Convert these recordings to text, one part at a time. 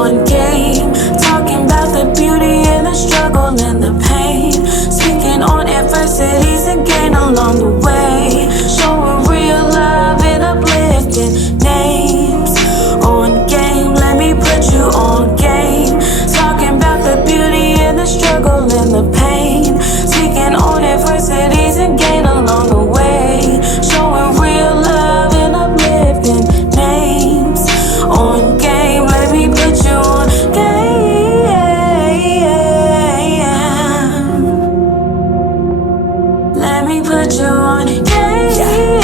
on game. Talking about the beauty and the struggle and the pain. Speaking on adversities and gain along the way. Showing real love and uplifting names. On game, let me put you on game. Talking about the beauty and the struggle and the pain. Speaking on adversities and gain along the way. Showing real love and uplifting names. On game, let me put you on game. Let me put you on game.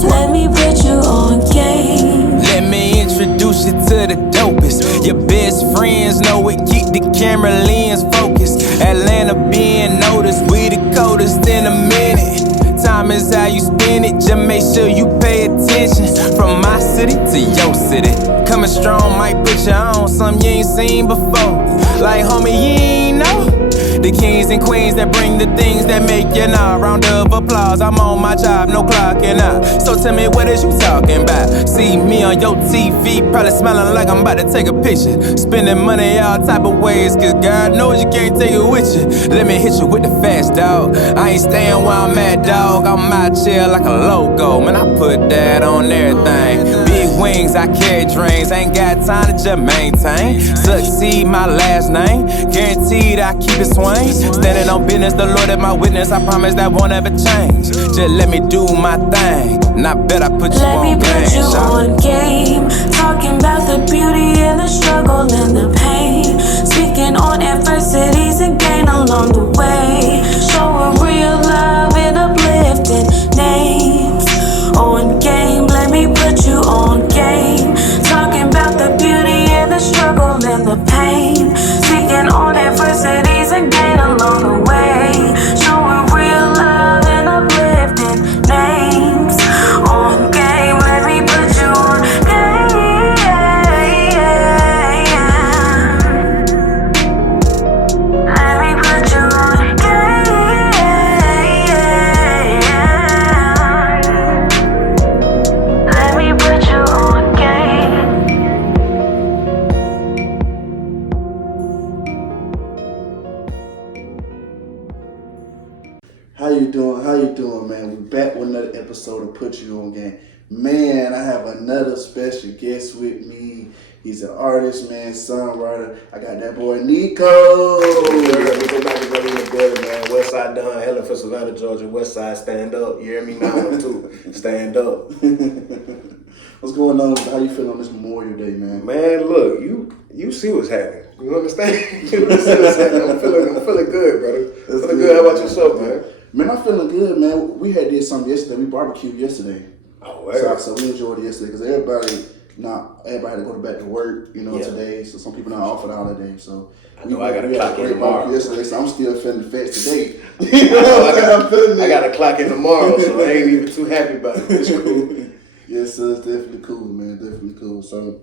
Let me put you on game. Let me introduce you to the dopest. Your best friends know it, keep the camera lens focused. Atlanta being noticed, we the coldest in a minute. Time is how you spend it, just make sure you pay attention. From my city to your city, coming strong might put you on something you ain't seen before. Like homie, you ain't know the kings and queens that bring the things that make you know. Round of applause, I'm on my job, no clocking out. So tell me, what is you talking about? See me on your TV, probably smiling like I'm about to take a picture. Spending money all type of ways, cause God knows you can't take it with you. Let me hit you with the fast, dog. I ain't staying where I'm at, dog. I'm out here like a logo, man, I put that on everything. Big wings, I carry dreams, ain't got time to just maintain. Succeed, my last name, guaranteed I keep it swing. Standing on business, the Lord is my witness. I promise that won't ever change. Just let me do my thing, and I bet I put you Let on me game. put you on game. Talking about the beauty and the struggle and the pain. Speaking on adversities and gain along the way. Showing real love and uplifting names. On game, let me put you on game. Talking about the beauty and the struggle and the pain. Speaking on adversities and gain along the way. Showing real love and uplifting names. On game, let me put you on game. Let me put you on game. Let me put you on game. How you doing? How you doing, man? We're back with another episode of Put You On Game. Man, I have another special guest with me. He's an artist, man, songwriter. I got that boy NIKO. Man. West Side done, hailing for Savannah, Georgia. West Side, stand up. You hear me now, too. Stand up. What's going on? How you feeling on this Memorial Day, man? Man, look, you see what's happening. You understand? You see what's happening. I'm feeling good, brother. Feeling good. How about yourself, man? Man, I'm feeling good, man. We did something yesterday. We barbecued yesterday. Oh, wow. So we enjoyed it yesterday because everybody had to go back to work, today. So some people not off for the holiday. So I got to clock in tomorrow. Yesterday, so I'm still feeling the fast today. I got to clock in tomorrow, so I ain't even too happy about it. It's cool. Yes, sir. It's definitely cool, man. Definitely cool. So,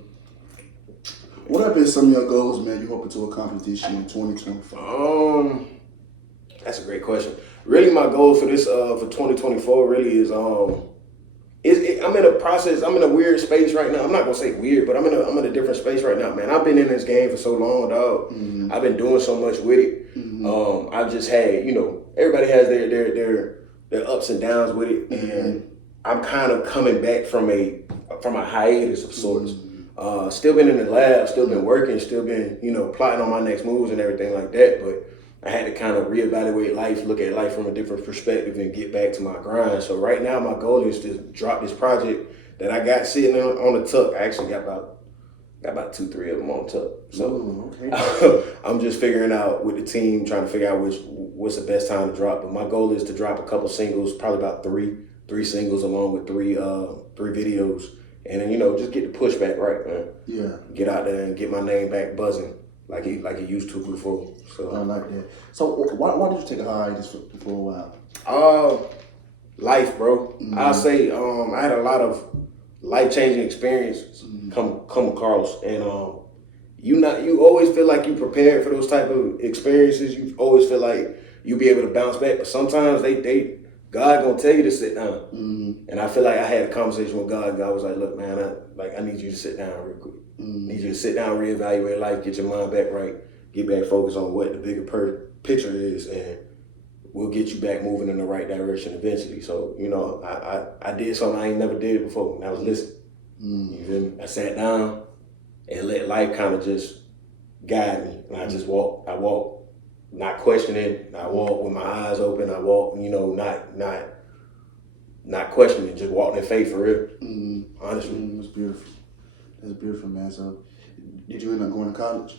what have been some of your goals, man, you hoping to accomplish this year in 2024? That's a great question. Really, my goal for this for 2024 really is I'm in a process. I'm in a weird space right now. I'm not gonna say weird, but I'm in a different space right now, man. I've been in this game for so long, dog. Mm-hmm. I've been doing so much with it. Mm-hmm. I've just had, everybody has their ups and downs with it, mm-hmm. and I'm kind of coming back from a hiatus of sorts. Mm-hmm. Still been in the lab, still been working, still been plotting on my next moves and everything like that, but I had to kind of reevaluate life, look at life from a different perspective, and get back to my grind. So right now, my goal is to drop this project that I got sitting on the tuck. I actually got about 2-3 of them on tuck. So okay. I'm just figuring out with the team, trying to figure out what's the best time to drop. But my goal is to drop a couple singles, probably about three singles along with three videos, and then just get the pushback right, man. Yeah. Get out there and get my name back buzzing. Like he used to before. So I like that. So why did you take a hiatus for a while? Life, bro. Mm-hmm. I'll say I had a lot of life-changing experiences come across, and you always feel like you prepared for those type of experiences. You always feel like you'll be able to bounce back, but sometimes God gonna tell you to sit down. And I feel like I had a conversation with God. God was like, look, man, I need you to sit down real quick. Need you to sit down, reevaluate life, get your mind back right, get back focused on what the bigger picture is, and we'll get you back moving in the right direction eventually. So, you know, I did something I ain't never did before, and I was listening. You feel me? I sat down and let life kind of just guide me. And I just walked. I walked, not questioning. I walked with my eyes open. I walked, you know, not questioning, just walking in faith for real. Honestly. That's beautiful. That's beautiful, man. So, did you end up going to college?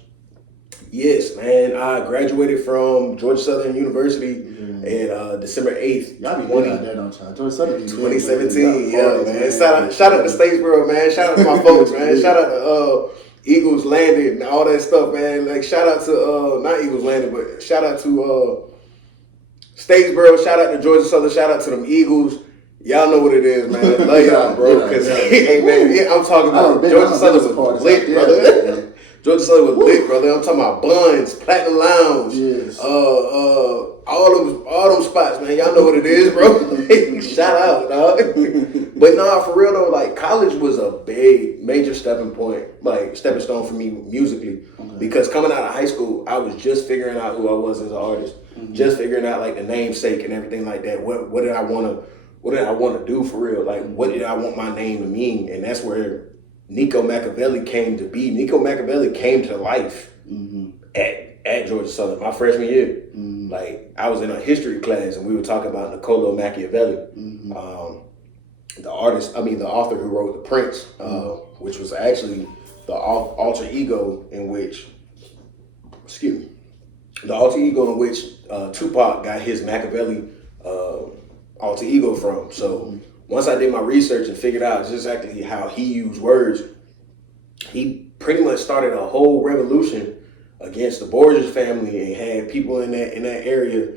Yes, man. I graduated from Georgia Southern University in December 8th. Y'all be doing that, don't y'all? Georgia Southern 2017, yeah, man. Shout out to Statesboro, man. Shout out to my folks, man. Shout out to Eagles Landing and all that stuff, man. Like, shout out to, not Eagles Landing, but shout out to Statesboro. Shout out to Georgia Southern. Shout out to them Eagles. Y'all know what it is, man. Love y'all, bro. Because, hey, man, I'm talking about Georgia Southern was lit, brother. Georgia Southern was lit, brother. I'm talking about Buns, Platinum Lounge, all them spots, man. Y'all know what it is, bro. Shout out, dog. But nah, for real though, like college was a big, major stepping stone for me musically. Because coming out of high school, I was just figuring out who I was as an artist, just figuring out like the namesake and everything like that. What did I want to do for real? Like, what did I want my name to mean? And that's where NIKO MAKAVEVELI came to be. NIKO MAKAVEVELI came to life at Georgia Southern my freshman year. Like, I was in a history class and we were talking about Niccolo Machiavelli, the author who wrote The Prince, which was actually the alter ego in which Tupac got his Machiavelli alter ego from. So once I did my research and figured out just exactly how he used words, he pretty much started a whole revolution against the Borges family and had people in that area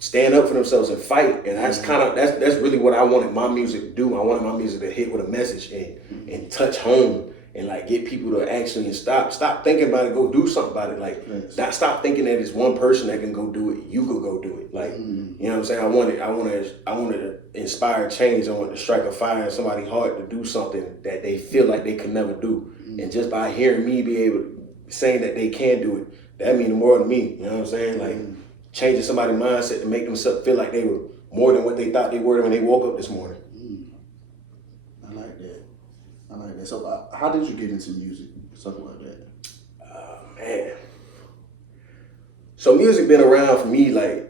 stand up for themselves and fight. And that's that's really what I wanted my music to do. I wanted my music to hit with a message and touch home and like get people to actually stop thinking about it, go do something about it. Like stop thinking that it's one person that can go do it. You could go do it. Like, you know what I'm saying? I wanted to inspire change. I wanted to strike a fire in somebody's heart to do something that they feel like they could never do. And just by hearing me be able to saying that they can do it, that means more to me. You know what I'm saying? Like changing somebody's mindset to make themselves feel like they were more than what they thought they were when they woke up this morning. I like that. So how did you get into music? Something like that. Man. So music been around for me like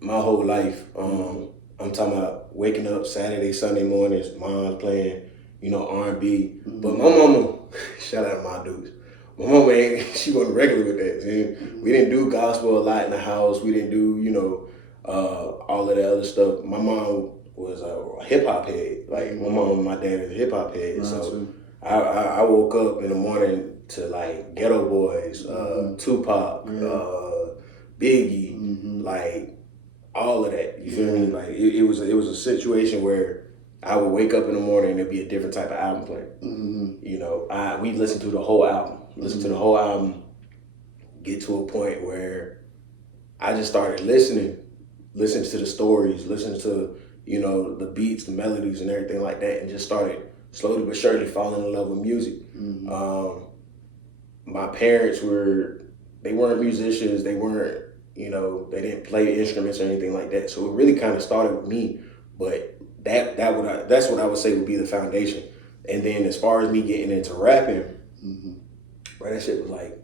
my whole life. I'm talking about waking up Saturday, Sunday mornings, mom's playing, you know, R&B. But my mama, shout out to my dudes. My mama she wasn't regular with that. See? We didn't do gospel a lot in the house. We didn't do, you know, all of that other stuff. My mom was a hip hop head. Like my mom and my dad is a hip hop head. So I woke up in the morning to like Ghetto Boys, Tupac, Biggie, like all of that. You feel me? Like it was a situation where I would wake up in the morning and there'd be a different type of album playing. You know, we listened to the whole album, get to a point where I just started listening to the stories, listening to, you know, the beats, the melodies and everything like that, and just started slowly but surely falling in love with music. My parents they weren't musicians, they weren't, you know, they didn't play instruments or anything like that. So it really kind of started with me, but that's what I would say would be the foundation. And then as far as me getting into rapping, bro, that shit was like,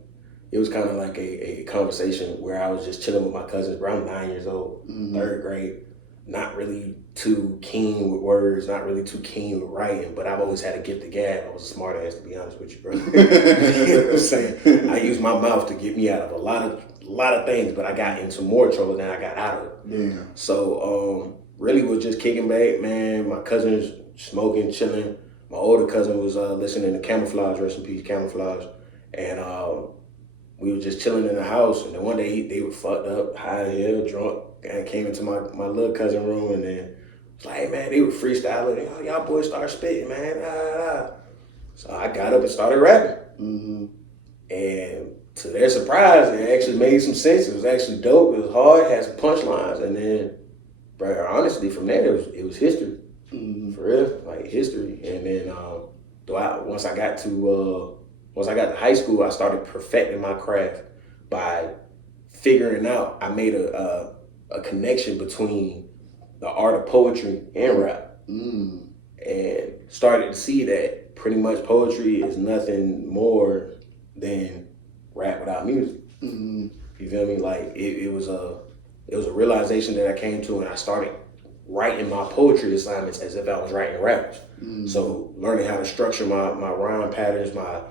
it was kind of like a conversation where I was just chilling with my cousins, bro. I'm 9 years old, third grade, not really too keen with words, not really too keen with writing, but I've always had a gift of gab. I was a smart ass, to be honest with you, bro. You know what I'm saying? I used my mouth to get me out of a lot of things, but I got into more trouble than I got out of. Yeah. So really was just kicking back, man. My cousins smoking, chilling. My older cousin was listening to Camouflage, rest in peace, Camouflage. And we were just chilling in the house. And then one day they were fucked up, high as hell, drunk. And came into my little cousin room and then was like, hey, man, they were freestyling. Oh, y'all boys start spitting, man. So I got up and started rapping. And to their surprise, it actually made some sense. It was actually dope. It was hard, had some punchlines. And then, bro, honestly, from there it was history, for real, like history. And then once I got to high school, I started perfecting my craft by figuring out. I made a connection between the art of poetry and rap, and started to see that pretty much poetry is nothing more than rap without music. You feel me? Like it was a realization that I came to, and I started writing my poetry assignments as if I was writing raps. So learning how to structure my rhyme patterns, my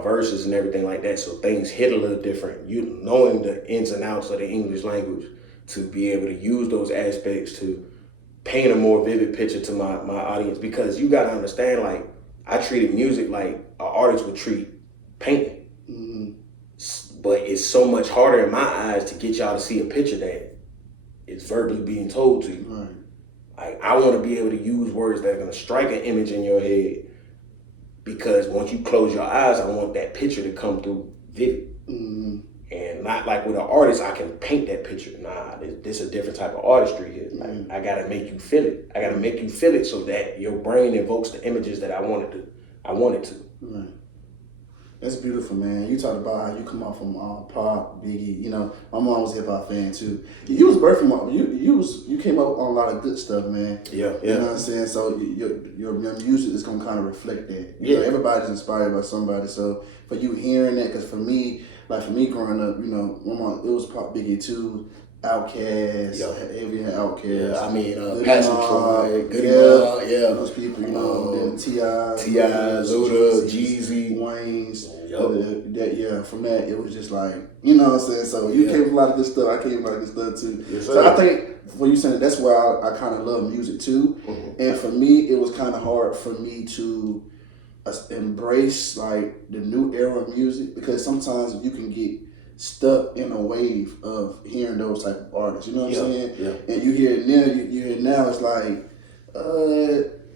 verses and everything like that, so things hit a little different. You knowing the ins and outs of the English language to be able to use those aspects to paint a more vivid picture to my audience, because you gotta understand, like, I treated music like an artist would treat painting. But it's so much harder in my eyes to get y'all to see a picture that is verbally being told to you. Right. Like, I want to be able to use words that are going to strike an image in your head, because once you close your eyes, I want that picture to come through vivid. And not like with an artist, I can paint that picture. Nah, this is a different type of artistry here. Like, I got to make you feel it. I got to make you feel it so that your brain invokes the images that I want it to. Right. That's beautiful, man. You talked about how you come out from Pop, Biggie. You know, my mom was a hip hop fan too. You was birthing you came up on a lot of good stuff, man. Yeah. You know what I'm saying? So your music is gonna kind of reflect that. You know, everybody's inspired by somebody. So for you hearing that, because for me growing up, you know, my mom, it was Pop, Biggie too. Outkast, Heavy Outkast. Yeah, I mean, Passion Troy, Goody Mob, those people, you know, then T.I., Luda, Jeezy, Wayne's. From that it was just like, you know what I'm saying. So you came with a lot of good stuff. I came with a lot of good stuff too. Yes, so I think for you saying that's why I kind of love music too. And for me, it was kind of hard for me to embrace like the new era of music, because sometimes you can get stuck in a wave of hearing those type of artists. You know what I'm saying? Yeah. And you hear it now. You hear it now. It's like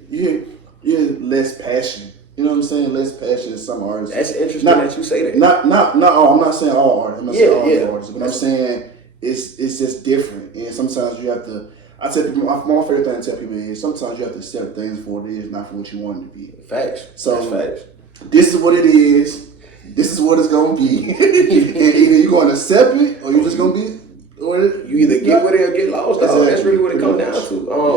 you hear less passion. You know what I'm saying? Less passion in some artists. That's interesting that you say that. Not all. I'm not saying all artists. I'm not saying all artists. But I'm saying it's just different. And sometimes you have to. I tell people, my favorite thing to tell people is sometimes you have to accept things for what it is, not for what you want it to be. Facts. So that's facts. This is what it is. This is what it's gonna be. And either you're gonna accept it, or you're just gonna be. Or you either get with it or get lost. Exactly. That's really what it comes down to.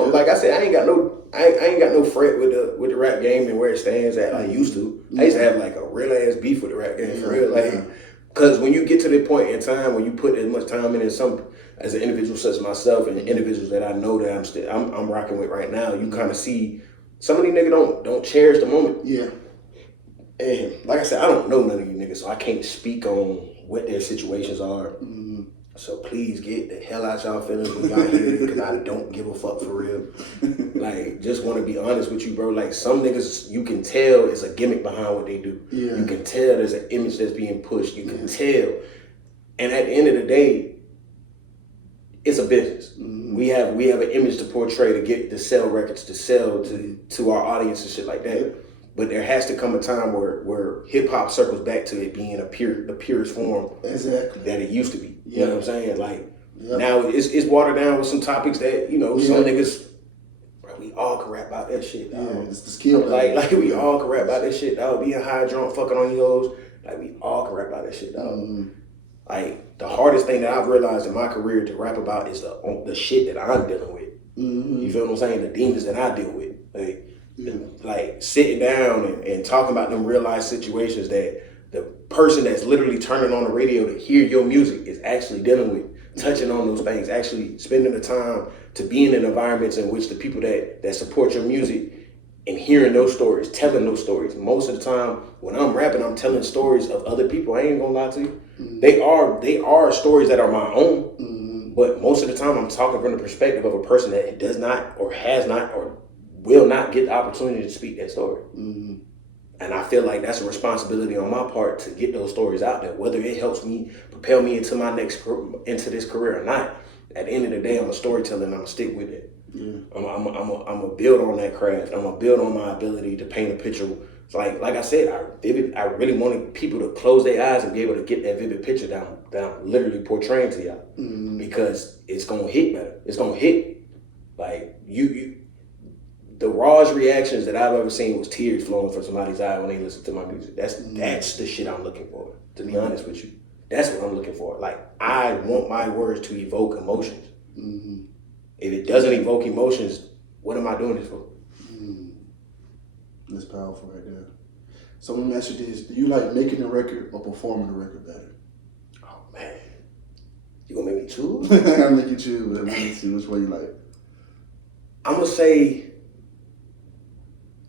Like I said, I ain't got no fret with the rap game and where it stands at like I used to. I used to have like a real ass beef with the rap game for real. Like, because when you get to the point in time when you put as much time in as an individual such as myself and individuals that I know that I'm rocking with right now, you kind of see some of these niggas don't cherish the moment. Yeah. And like I said, I don't know none of you niggas, so I can't speak on what their situations are. So please get the hell out y'all feelings when y'all hear it, because I don't give a fuck for real. Like, just want to be honest with you, bro. Like, some niggas, you can tell it's a gimmick behind what they do. Yeah. You can tell there's an image that's being pushed. You can tell. And at the end of the day, it's a business. We have an image to portray to sell records, to sell to our audience and shit like that. But there has to come a time where hip hop circles back to it being the purest form that it used to be. You know what I'm saying? Like, now it's watered down with some topics that, you know, some niggas, bro, we all can rap about that shit, dog. Yeah, it's the skill. Like we all can rap about that shit, dog. Being high, drunk, fucking on your hoes. Like, we all can rap about that shit, dog. Like, the hardest thing that I've realized in my career to rap about is the shit that I'm dealing with. You feel what I'm saying? The demons that I deal with. Like sitting down and talking about them real life situations that the person that's literally turning on the radio to hear your music is actually dealing with, touching on those things, actually spending the time to be in environments in which the people that support your music and hearing those stories, telling those stories. Most of the time when I'm rapping, I'm telling stories of other people. I ain't gonna lie to you. They are stories that are my own, but most of the time I'm talking from the perspective of a person that does not or has not or will not get the opportunity to speak that story. And I feel like that's a responsibility on my part to get those stories out there, whether it helps me propel me into this career or not. At the end of the day, I'm a storyteller and I'm gonna stick with it. Yeah. I'm gonna build on that craft. I'm gonna build on my ability to paint a picture. It's like I said, I really wanted people to close their eyes and be able to get that vivid picture down literally portraying to y'all. Because it's gonna hit better. It's gonna hit. Like you the rawest reactions that I've ever seen was tears flowing from somebody's eye when they listen to my music. That's the shit I'm looking for, to be honest with you. That's what I'm looking for. Like, I want my words to evoke emotions. If it doesn't evoke emotions, what am I doing this for? That's powerful right there. So let me ask you this. Do you like making a record or performing the record better? Oh, man. You gonna make me choose? I'll make you choose. Let me see which one you like. I'm gonna say,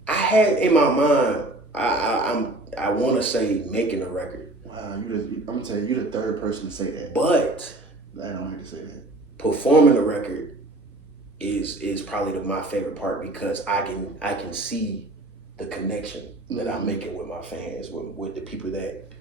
I had in my mind, I want to say making a record. Wow, I'm gonna tell you, you're the third person to say that. But I don't have to say that. Performing the record is probably my favorite part, because I can see the connection that I'm making with my fans, with the people that,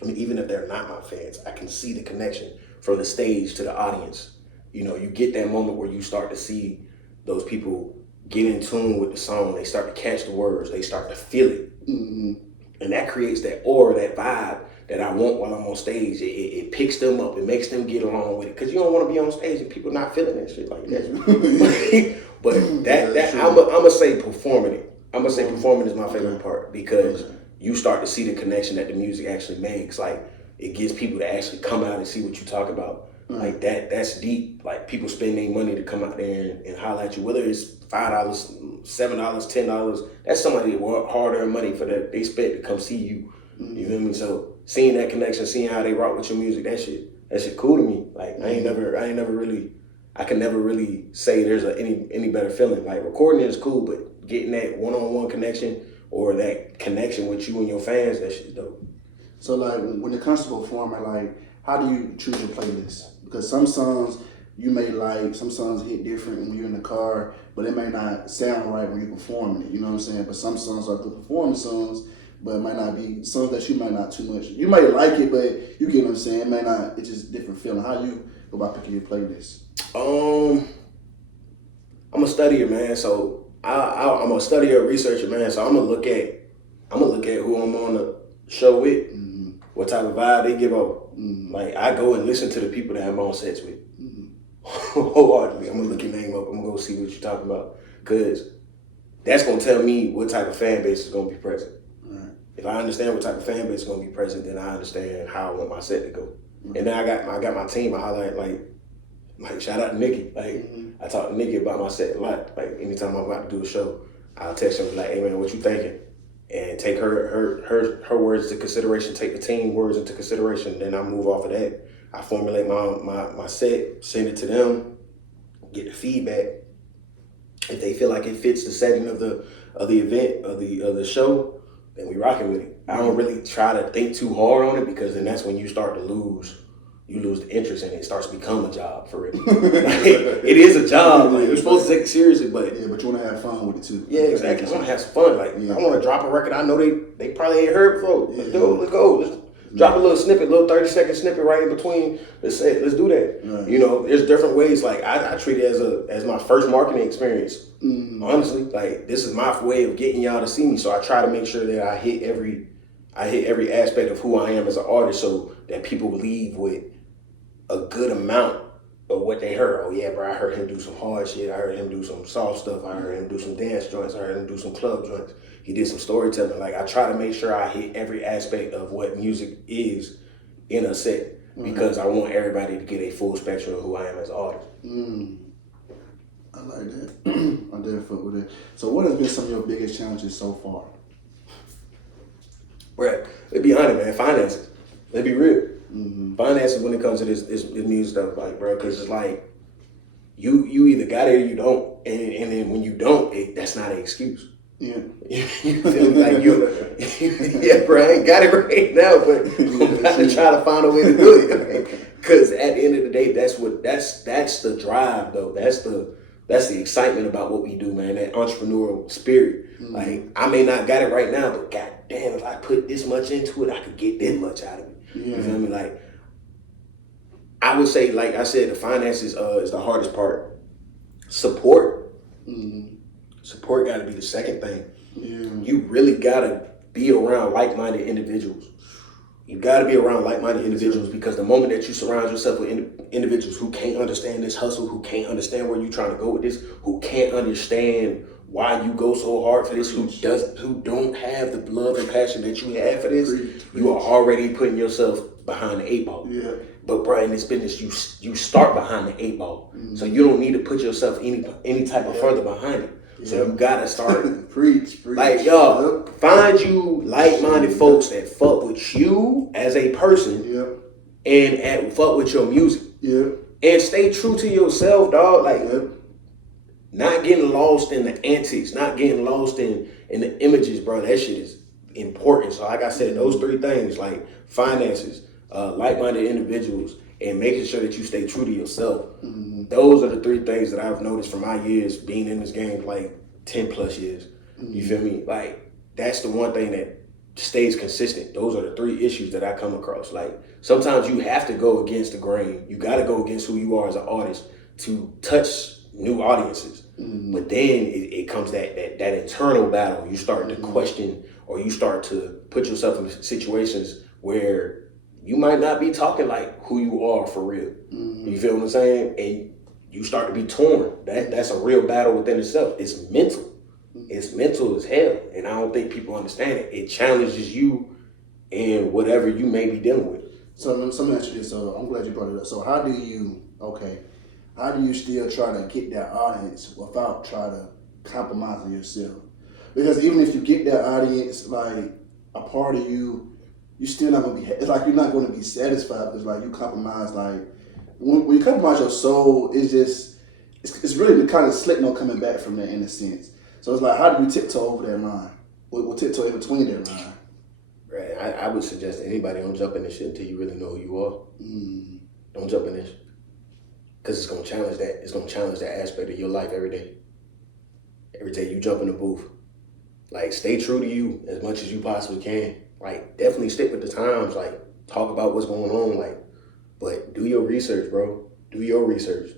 I mean, even if they're not my fans, I can see the connection from the stage to the audience. You know, you get that moment where you start to see those people get in tune with the song. They start to catch the words. They start to feel it. And that creates that aura, that vibe that I want while I'm on stage. It picks them up. It makes them get along with it. Because you don't want to be on stage and people not feeling that shit like that. But I'm going to say performing it. I'm going to say performing is my favorite part, because you start to see the connection that the music actually makes. Like, it gets people to actually come out and see what you talk about. Like, that's deep. Like, people spend their money to come out there and holler at you, whether it's $5, $7, $10. That's somebody that hard-earned money for that they spent to come see you. You feel me? So seeing that connection, seeing how they rock with your music, that shit cool to me. Like, I can never really say there's any better feeling. Like, recording is cool, but getting that one-on-one connection or that connection with you and your fans, that shit's dope. So, like, when it comes to performing, like, how do you choose your playlist? Because some songs you may like, some songs hit different when you're in the car, but it may not sound right when you're performing it, you know what I'm saying? But some songs are good performing songs, but it might not be songs that you might not too much. You might like it, but you get what I'm saying? It may not, it's just a different feeling. How you go about picking your playlist? I'm a studier, man. So I'm a studier, researcher, man. So I'm gonna look at who I'm on the show with, what type of vibe they give off. Like, I go and listen to the people that I'm on sets with. Wholeheartedly, I'm gonna look your name up. I'm gonna go see what you're talking about, because that's gonna tell me what type of fan base is gonna be present. If I understand what type of fan base is gonna be present, then I understand how I want my set to go. And then I got my team. I highlight, like shout out to Nikki. Like, I talk to Nikki about my set a lot. Like, anytime I'm about to do a show, I'll text her like, "Hey man, what you thinking?" And take her words into consideration. Take the team words into consideration. Then I move off of that. I formulate my set, send it to them, get the feedback. If they feel like it fits the setting of the event, of the show, then we rocking with it. I don't really try to think too hard on it, because then that's when you start to lose the interest in it. It starts to become a job for real. Like, it is a job. Like, you're supposed to take it seriously, but yeah, but you want to have fun with it too. Yeah, exactly. I want to have some fun. Like, I want to drop a record I know they probably ain't heard before. Let's do it. Let's go. Let's drop a little snippet, little 30-second snippet right in between. Let's do that. You know, there's different ways. Like, I treat it as my first marketing experience. Honestly, like, this is my way of getting y'all to see me. So I try to make sure that I hit every aspect of who I am as an artist, so that people leave with a good amount of what they heard. Oh yeah, bro, I heard him do some hard shit. I heard him do some soft stuff. I heard him do some dance joints. I heard him do some club joints. He did some storytelling. Like, I try to make sure I hit every aspect of what music is in a set, because I want everybody to get a full spectrum of who I am as an artist. I like that. I definitely fuck with it. So what has been some of your biggest challenges so far? Brett, let's be honest, man. Finances. Let's be real. Finances when it comes to this music stuff, like, bro, because it's like, you either got it or you don't, and then when you don't, that's not an excuse. Yeah. You feel me? Like, yeah, bro, I ain't got it right now, but I'm about to try to find a way to do it. Because at the end of the day, that's the drive, though. That's the excitement about what we do, man. That entrepreneurial spirit. Like, I may not got it right now, but goddamn, if I put this much into it, I could get that much out of it. You feel me? Like, I would say, like I said, the finances is the hardest part. Support Support got to be the second thing. Yeah. You really got to be around like-minded individuals. You got to be around like-minded individuals because the moment that you surround yourself with individuals who can't understand this hustle, who can't understand where you're trying to go with this, who can't understand why you go so hard for this, who don't have the love and passion that you have for this, you are already putting yourself behind the 8 ball. Yeah. But bro, in this business, you start behind the 8 ball, so you don't need to put yourself any type of further behind it. So you gotta start. Preach. Like, y'all, find you like-minded folks that fuck with you as a person and fuck with your music. And stay true to yourself, dog. Like, not getting lost in the antics, not getting lost in the images, bro. That shit is important. So like I said, those 3 things, like finances, like-minded individuals, and making sure that you stay true to yourself. Those are the 3 things that I've noticed from my years being in this game, like 10 plus years. You feel me? Like, that's the one thing that stays consistent. Those are the 3 issues that I come across. Like, sometimes you have to go against the grain. You got to go against who you are as an artist to touch new audiences. But then it comes that internal battle. You start to question, or you start to put yourself in situations where you might not be talking like who you are for real. You feel what I'm saying? And you start to be torn. That's a real battle within itself. It's mental. It's mental as hell. And I don't think people understand it. It challenges you in whatever you may be dealing with. So let me ask you this. So I'm glad you brought it up. So how do you still try to get that audience without trying to compromise on yourself? Because even if you get that audience, like, a part of you still not gonna be. It's like you're not gonna be satisfied because, like, you compromise. Like, when you compromise your soul, it's really the kind of slick no coming back from that, in a sense. So it's like, how do you tiptoe over that line? Or tiptoe in between that line? Right. I would suggest that anybody don't jump in this shit until you really know who you are. Don't jump in this, because it's gonna challenge that. It's gonna challenge that aspect of your life every day. Every day you jump in the booth, like, stay true to you as much as you possibly can. Like, definitely stick with the times. Like, talk about what's going on. Like, but do your research, bro. Do your research.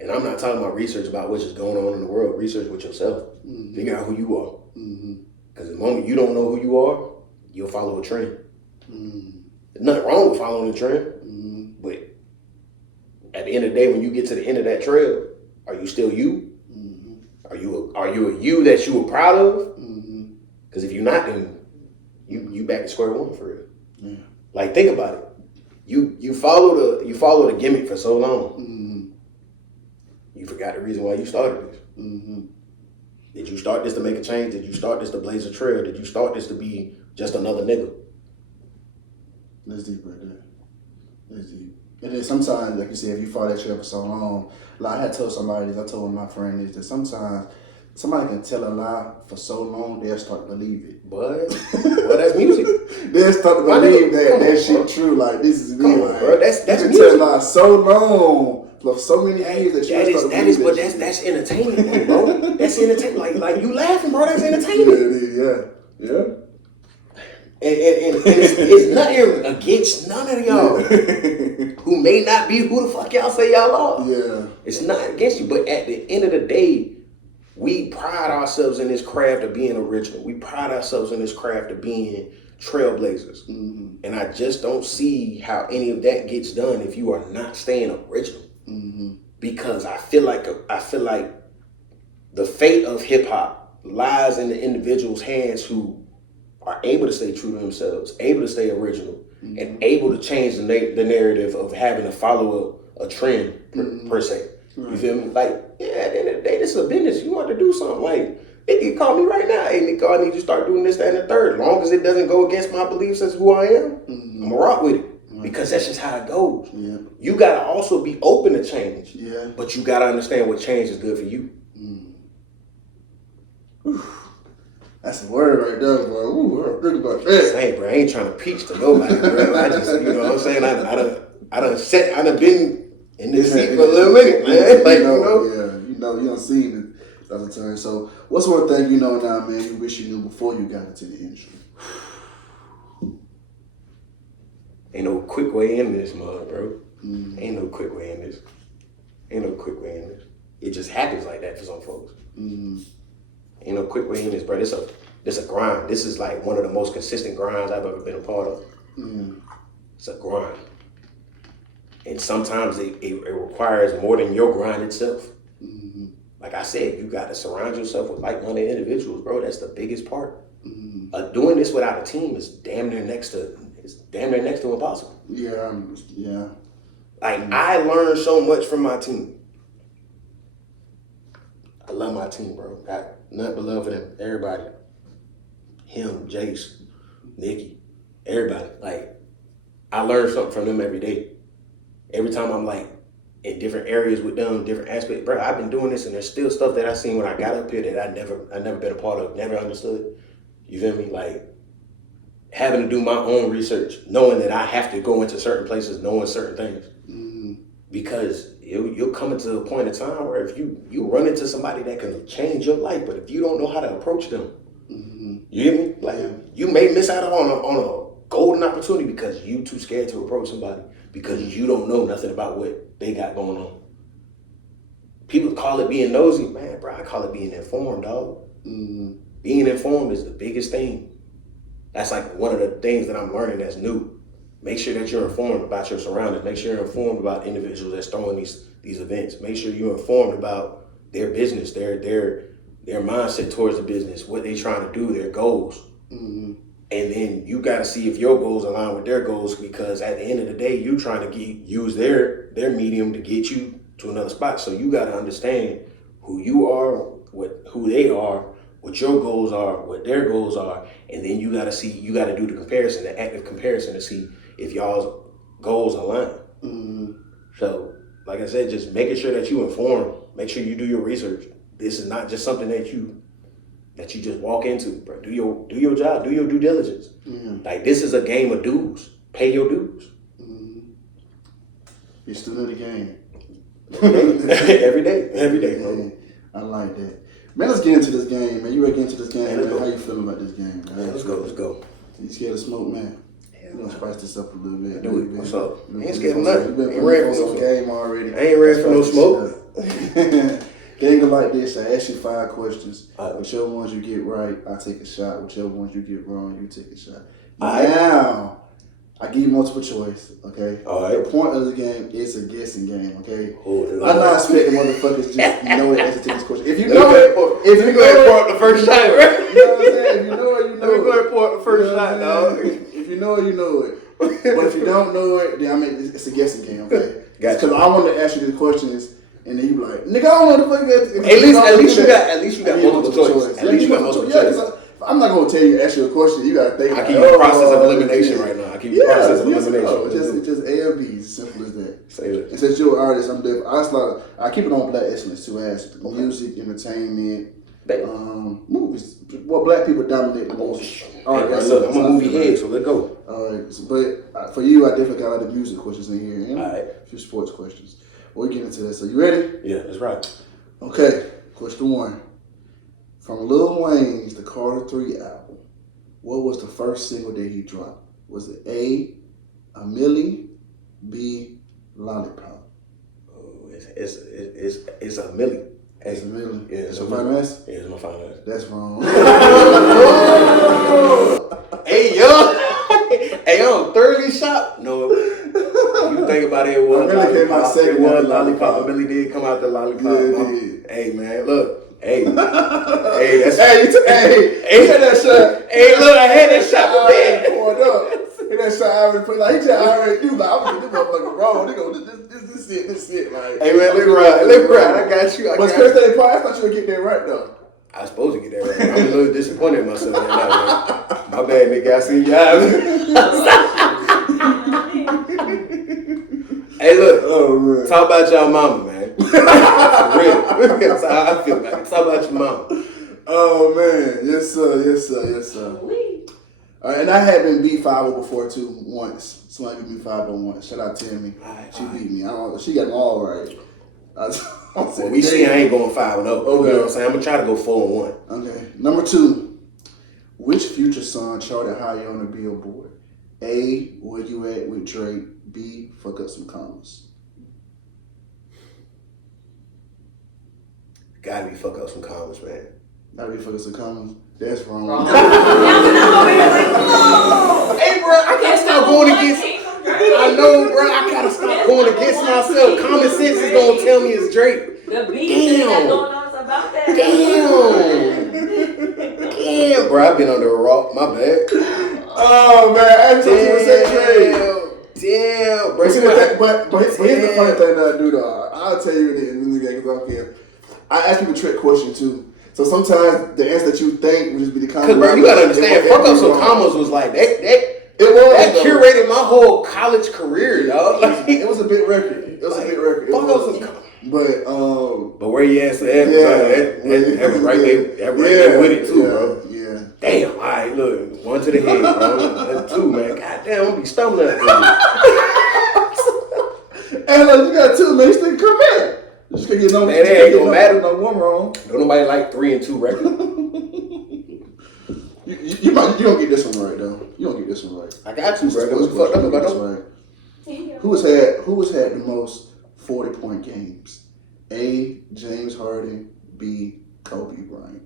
And I'm not talking about research about what's just going on in the world. Research with yourself. Figure out who you are. Because the moment you don't know who you are, you'll follow a trend. There's nothing wrong with following a trend. But at the end of the day, when you get to the end of that trail, are you still you? Are you a you that you were proud of? Because if you're not, then you back to square one for real. Like, think about it. You follow the gimmick for so long. You forgot the reason why you started this. Did you start this to make a change? Did you start this to blaze a trail? Did you start this to be just another nigga? That's deep right there. That's deep. And then sometimes, like you said, if you follow that trail for so long, like I had told somebody this, I told one of my friends that sometimes somebody can tell a lie for so long, they'll start to believe it. But that's music. They'll start to believe that shit true. Like, this is me. Like, bro. That's you can music. tell a lie so long, for so many years that you start to believe but that that's entertainment, bro. That's entertainment. Like you laughing, bro. That's entertainment. Yeah, it is. Yeah. And it's nothing against none of y'all who may not be who the fuck y'all say y'all are. Yeah. It's not against you, but at the end of the day, we pride ourselves in this craft of being original. We pride ourselves in this craft of being trailblazers. And I just don't see how any of that gets done if you are not staying original. Because I feel like the fate of hip hop lies in the individual's hands who are able to stay true to themselves, able to stay original, and able to change the narrative of having to follow a trend per se. You feel me? Like, yeah, at the end of the day, this is a business. You want to do something. Like, they can call me right now. Hey, NIKO, I need you to start doing this, that, and the third. As long as it doesn't go against my beliefs as who I am, I'm going to rock with it. Because that's just how it goes. You got to also be open to change. But you got to understand what change is good for you. That's a word right there, bro. Ooh, I'm thinking about that. Hey, bro, I ain't trying to preach to nobody, bro. I just, you know what I'm saying? I done been in this seat for a little minute, man. Like, you don't see it other time. So, what's one thing you know now, man, you wish you knew before you got into the industry? Ain't no quick way in this, mud, bro. Ain't no quick way in this. it just happens like that for some folks. Ain't no quick way in this, bro. This a grind. This is like one of the most consistent grinds I've ever been a part of. It's a grind. And sometimes it requires more than your grind itself. Like I said, you got to surround yourself with like-minded individuals, bro. That's the biggest part. Doing this without a team is damn near next to impossible. Yeah. Like I learned so much from my team. I love my team, bro. Got nothing but love for them. Everybody. Him, Jace, Nikki, everybody. Like I learn something from them every day. Every time I'm like in different areas with them, different aspects, bro. I've been doing this, and there's still stuff that I seen when I got up here that I never been a part of, never understood. You feel me? Like having to do my own research, knowing that I have to go into certain places, knowing certain things, because you'll come into a point in time where if you run into somebody that can change your life, but if you don't know how to approach them, you hear me? Like you may miss out on a golden opportunity because you too scared to approach somebody because you don't know nothing about what they got going on. People call it being nosy, man, bro. I call it being informed, dog. Being informed is the biggest thing. That's like one of the things that I'm learning that's new. Make sure that you're informed about your surroundings. Make sure you're informed about individuals that's throwing these events. Make sure you're informed about their business, their mindset towards the business, what they're trying to do, their goals. And then you got to see if your goals align with their goals, because at the end of the day, you trying to use their medium to get you to another spot. So you got to understand who you are, who they are, what your goals are, what their goals are, and then you got to do the comparison, the active comparison, to see if y'all's goals align. So, like I said, just making sure that you inform, make sure you do your research. This is not just something that you just walk into, bro. Do your job, do your due diligence. Like this is a game of dues. Pay your dues. You're still in the game. Every day, bro. Man, I like that. Man, let's get into this game, man. You ready to get into this game? Man, let's go. How you feeling about this game? Man? Let's go. You scared of smoke, man? We're gonna spice this up a little bit. Do it. What's up? I Ain't scared of nothing. You've been Ain't ready for some no game already. I ain't ready for no smoke. Game go like this. I ask you 5 questions. All right. Whichever ones you get right, I take a shot. Whichever ones you get wrong, you take a shot. All right. Now, I give you multiple choice, okay? All right. The point of the game is a guessing game, okay? I'm I'm not expecting motherfuckers just know the answer to this question. If you Let know me it, go ahead and pour up the first shot, right? you know what I'm saying? If you know it, you know Let me go ahead it. and pour up the first You know shot, what dog. I'm saying? If you know it, you know it. But if you don't know it, then I mean, it's a guessing game, okay? Gotcha. Because I want to ask you the questions, and then you be like, nigga, I don't know the fuck that. At least you got multiple choice. At least you got multiple choice. Yeah, I'm not gonna tell you, ask you a question. You gotta think. I keep the process of elimination right now. I keep the process of elimination. It's just A or B. It's as simple as that. Say it. And since you're an artist, I'm different. I keep it on black excellence too. As music, entertainment, movies. What black people dominate the most. All right, look, I'm a movie head, so let's go. All right, but for you, I definitely got a lot of music questions in here, and All right. a few sports questions. We'll get into that. So you ready? Yeah, that's right. Okay. Question 1. From Lil Wayne's The Carter 3 album, what was the first single that he dropped? Was it A, A Milli, B, Lollipop? Oh, it's a milli. It's a Milli. Yeah, That's your final answer? Yeah, it's my final answer. That's wrong. Hey yo, thirdly shot. No, you think about it, I really came out second. It was Lollipop. Really did come out the Lollipop. Yeah, it did. Hey man, look. Hey, that's Hey, you had that shot. Hey, look, I had that shot I for that. poured up. And that shot I already put, like, he just already knew, like, I'm gonna get this motherfucker wrong. They go, this it. Like, Hey man, look right. I got you. But first day part, I thought you would get that right though. I was supposed to get that right. I'm a little disappointed in myself right now, man. My bad, nigga. I see you Hey, look. Talk about y'all mama, man. For real. That's how I feel about it. Talk about your mama. Oh man, yes sir. All right, and I had been beat 5-0 before too once. Somebody beat me 5-0 once. Shout out Tammy. She beat me. She got them all right. Well, we see I ain't going 5-0. You know what I'm saying? I'm gonna try to go 4-1. Okay. Number 2. Which Future song charted higher on the Billboard? A, Where You At with Drake. B, Fuck Up Some Commas. gotta be fuck up some comments, man. Gotta be fucking some comments. That's wrong. Now I'm over here like, no. Hey, bro, I gotta stop going against. I know, bro. I gotta stop going against myself. Common sense is gonna tell me it's Drake. The beat that's going on is about that. Damn, bro. I've been under a rock. My bad. Oh man, I ain't talking to say Drake. Damn, bro. But here's the funny thing that I do though. I'll tell you in the game because I don't care. I ask people trick questions too. So sometimes the answer that you think would just be the comment. Because, bro, you gotta understand, fuck up some commas was like that curated my whole college career, y'all. Like, it was a big record. It was a big record. Fuck up some commas. But where you at, that was right there with it too, bro. Yeah. Damn, all right, look, one to the head, bro. That's two, man. God damn, I'm gonna be stumbling at this. And look, you got two, man. You still come back. Just gonna get no. Man, it ain't gonna matter. No one wrong. Don't nobody like 3 and 2 record. You don't get this one right though. You don't get this one right. I got you, bro. What's fucked up about right. Who has had the most 40-point games? A. James Harden. B. Kobe Bryant.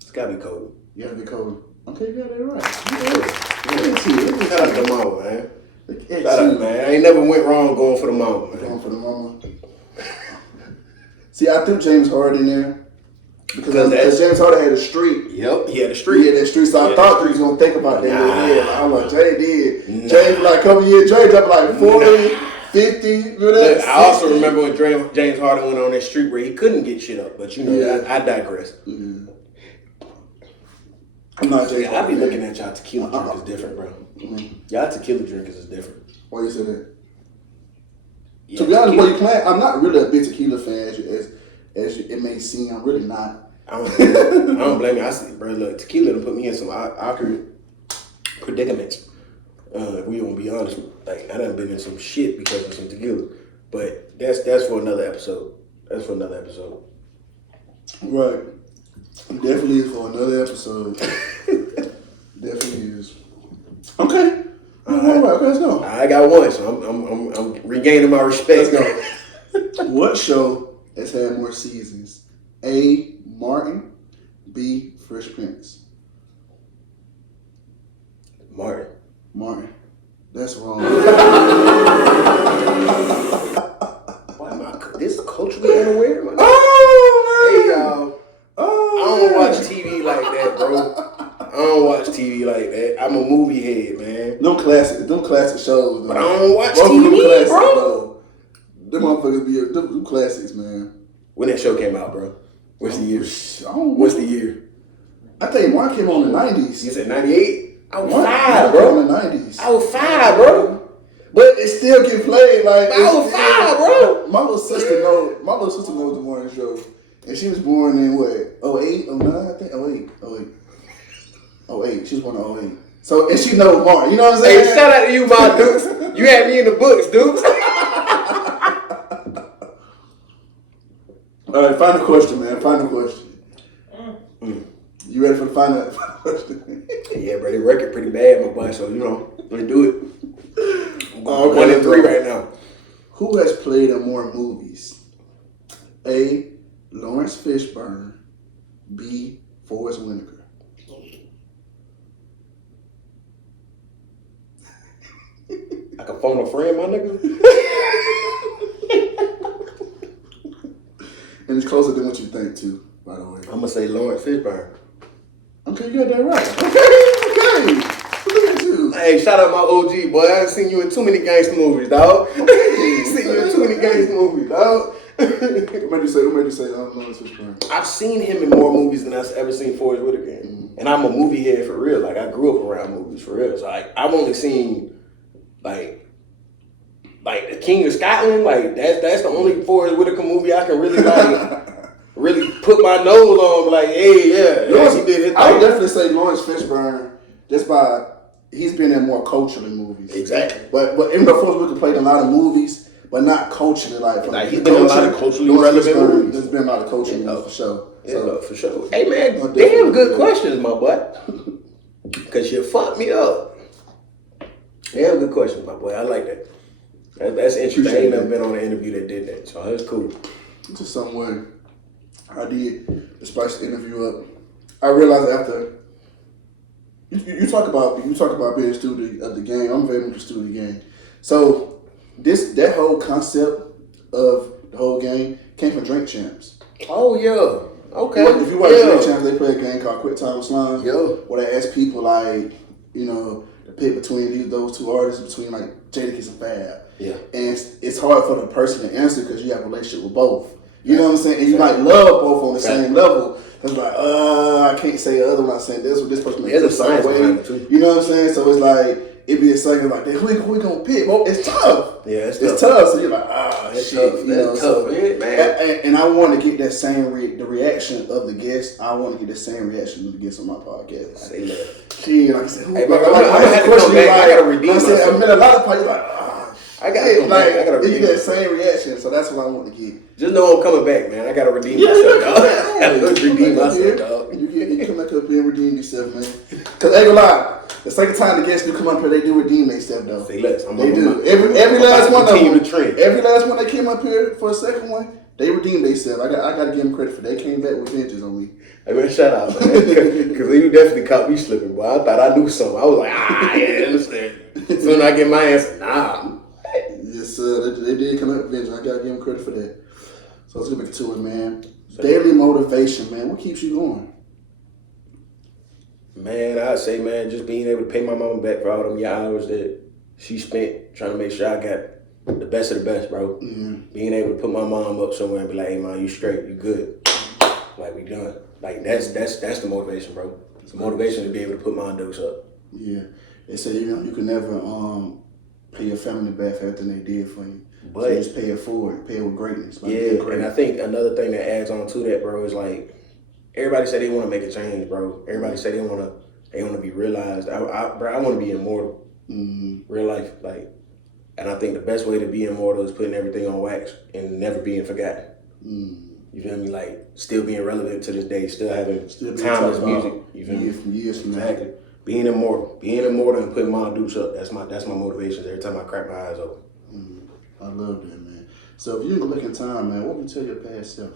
It's gotta be Kobe. You gotta be Kobe. Okay, you got that right. Shout out to the mama, man. Shout out, man. I ain't never went wrong going for the mama, man. Going for the mama. See, I threw James Harden in there because James Harden had a streak. Yep, he had a streak. He had that streak, so I thought he was gonna think about that. Yeah, I was like, Jay did. James, like a couple years, Jay dropped like 40, 50. Look, I also remember when James Harden went on that streak where he couldn't get shit up, but you know, I digress. Mm-hmm. I'm not James I be looking at y'all tequila drinkers different, bro. Mm-hmm. Y'all tequila drinkers is different. Why you say that? Yeah, to be honest, what you playing, I'm not really a big tequila fan as it may seem. I'm really not. I don't blame you. I see, bro. Look, tequila done put me in some awkward predicaments. If we gonna be honest, like I done been in some shit because of some tequila. But that's for another episode. That's for another episode. Right. Definitely is for another episode. Definitely is. Okay. All right, let's go. I got one, so I'm regaining my respect. Let's go. What show has had more seasons? A. Martin. B. Fresh Prince. Martin. That's wrong. Why am I this culturally unaware? Man? Oh, man. Hey, y'all. I don't watch TV like that, bro. I don't watch TV like that. I'm a movie head, man. Them classic shows, though. But I don't watch Both TV, of them classics, bro. Though. Them motherfuckers be them classics, man. When that show came out, bro? What's the year? What's the year? I think one came on in the 90s. You said 98? I was 5, One bro. came on in the 90s. I was 5, bro. But it still get played like. I was 5, bro. My little sister knows the morning show. And she was born in what? 08, 09, I think? 08. She was born in 08. So, and she knows Martin. You know what I'm saying? Hey, shout out to you, my Dukes. You had me in the books, Dukes. All right, final question, man. Final question. You ready for the final question? Yeah, bro, they record pretty bad, my boy. So, you know, let's do it. Okay, 1 and 3 right now. Who has played in more movies? A. Lawrence Fishburne. B. Forrest Whitaker. I can phone a friend, my nigga. And it's closer than what you think, too, by the way. I'm going to say Lawrence Fishburne. Okay, you got that right. Okay. Look at you. Hey, shout out my OG, boy. I ain't seen you in too many gangster movies, dog. Seen you in too many gangster movies, dog. Who made you say Lawrence Fishburne? I've seen him in more movies than I've ever seen Forrest Whitaker in. Mm-hmm. And I'm a movie head for real. Like, I grew up around movies for real. So, like, I've only seen, like The King of Scotland. Like, that's the only Forrest Whitaker movie I can really, like, really put my nose on. Like, hey, yeah, he did his thing. I would definitely say Lawrence Fishburne just by, he's been in more culturally movies. Exactly. But even though Forrest Whitaker played in a lot of movies, but not culturally, like he's been in a lot of culturally relevant movies. There's been a lot of culturally movies for sure. Yeah, for sure. Hey man, damn good questions, my boy. Cause you fucked me up. Damn good questions, my boy. I like that. That's interesting. I ain't never been on an interview that did that, so that's cool. to somewhere I did the Spice interview up. I realized after you talk about being a student of the game. I'm very much a student of the game. So that whole concept of the whole game came from Drink Champs. Oh yeah. Okay. If you watch Drink Champs, they play a game called Quick Time with Slime. Yeah. Where they ask people like, to pick between those two artists, between like Jadakiss and Fab. Yeah. And it's hard for the person to answer because you have a relationship with both. You know what I'm saying? And you like love both on the same level. It's like, I can't say the other one. I'm saying this person makes There's a science behind it too. You know what I'm saying? So it's like, it'd be exciting like, who we gonna pick? Well, it's tough. Yeah, it's tough. So you're like, it's shit. Tough. You know, tough, man. And I want to get that same the reaction of the guests. I want to get the same reaction of the guests on my podcast. Say that. Shit, like I said, I'm gonna have to come back. I gotta redeem myself. I met a lot of people like, I gotta get that same reaction. So that's what I want to get. Just know I'm coming back, man. I gotta redeem myself, dog. I gotta redeem myself, dog. You come back up here and redeem yourself, man. Cause ain't gonna lie, the second time the guests do come up here, they do redeem themselves, though. Say less. They do. Every last one of them. The every last one that came up here for a second one, they redeemed themselves. I gotta give them credit for that. They came back with vengeance on me. Hey man, shout out, man. Cause you definitely caught me slipping, boy. I thought I knew something. I was like, yeah, understand. As soon as I get my answer, nah. Yes, sir. They did come up with vengeance. I gotta give them credit for that. So let's get back to it, man. Daily motivation, man. What keeps you going? Man, I'd say, man, just being able to pay my mama back for all them hours that she spent trying to make sure I got the best of the best, bro. Mm-hmm. Being able to put my mom up somewhere and be like, hey, man, you straight, you good. Like, we done. Like, that's the motivation, bro. It's the motivation to be able to put my dukes up. Yeah. They say, you can never pay your family back for everything they did for you. But so just pay it forward, pay it with greatness. Like and I think another thing that adds on to that, bro, is like, everybody say they want to make a change, bro. Everybody say they want to be realized. I want to be immortal, real life, like. And I think the best way to be immortal is putting everything on wax and never being forgotten. You feel me? Like still being relevant to this day, still having timeless music. You feel me? From years from exactly. Now. Being immortal and putting my dukes up. That's my motivation every time I crack my eyes open. I love that, man. So if you could look in time, man, what would you tell your past self?